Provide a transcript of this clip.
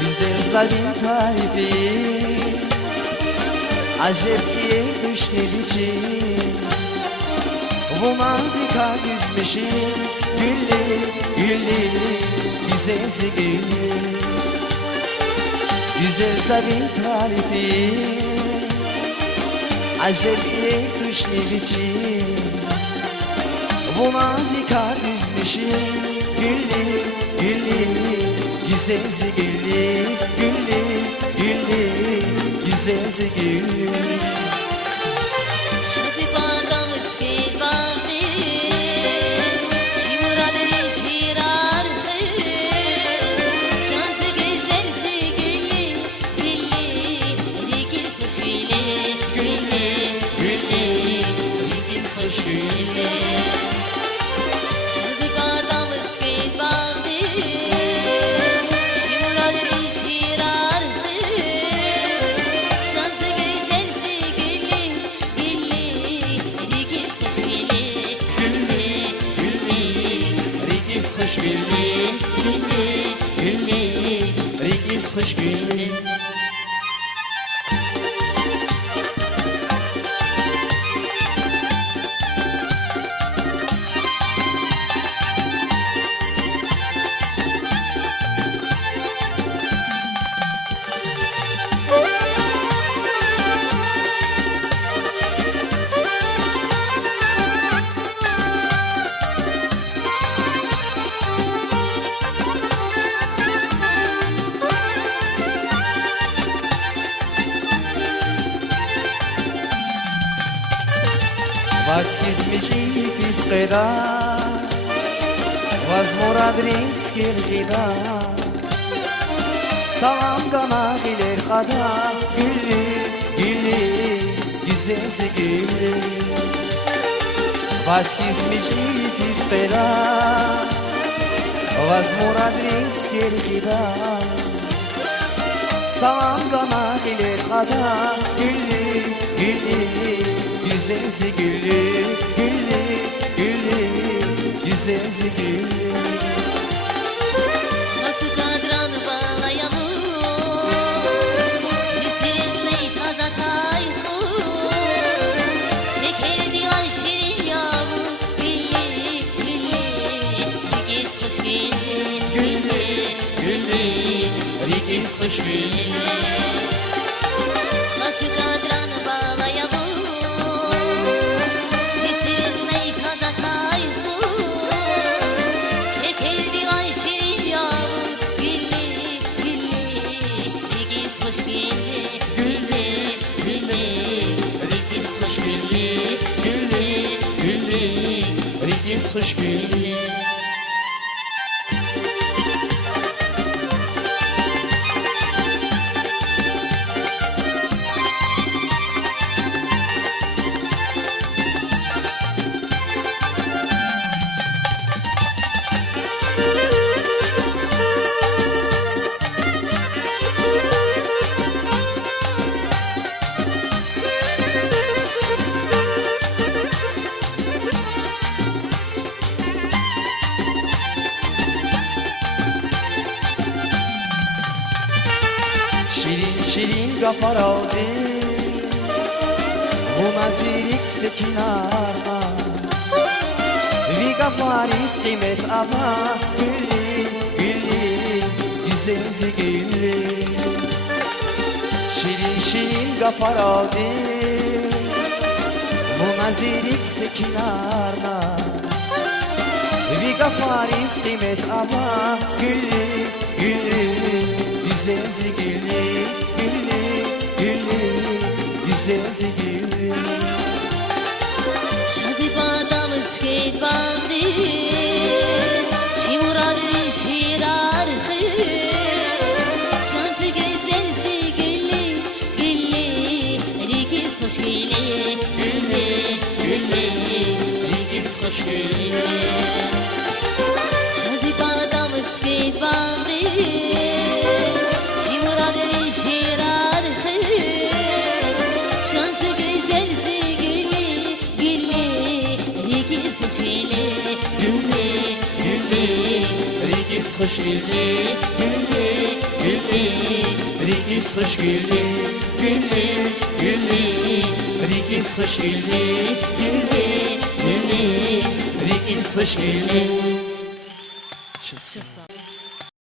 Güzel zalim tarifi acep diye düşleri bu mazika yüzmeşi güllü güllü güzelsi güllü. Güzel zalim tarifi acep diye düşleri bu mazika yüzmeşi güllü güllü güzelsi güllü güllü güllü güzelsi güllü. Hoş güllü, güllü, güllü, Rigis hoş güllü. Васкизмичи фискеда, возмурадринских гида, salam qana giler qada, güllü, güllü, güzelsi güllü. Васкизмичи фискеда, возмурадринских гида, salam qana giler qada, güllü, güllü, güzelsi güllü, güllü, güllü, güzelsi güllü. Nasıl kadranı bağlayalım, bizimle taza kaymış, şekerli ay şirin yağmur, güllü, güllü, Rigis hoş güllü, güllü, güllü, Rigis hoş güllü. Nasıl kadranı bağlayalım, Rigis hoş güllü. Şirin şirin gafar aldı, bu nazirik sekinarma. Vi gafariz kıymet ama, güllü, güllü, güzelsi güllü. Şirin şirin gafar aldı, bu nazirik sekinarma. Vi gafariz kıymet ama, güllü, güllü, güzelsi güllü, güllü, güllü, güzelsi güllü. Şazibadamız keyt bağlıyız, Şimuradırı şirarhız, Şansı güzelsi güllü, güllü, Rigis hoş güllü, güllü, güllü, Rigis hoş güllü. Şazibadamız keyt bağlıyız, Şimuradırı şirarhız, Şansı güzelsi güllü, güllü, Rigis hoş güllü. Rikis hoş güllü, güllü, güllü. Rikis hoş güllü, güllü, güllü. Rikis hoş güllü, güllü, güllü. Rikis hoş güllü.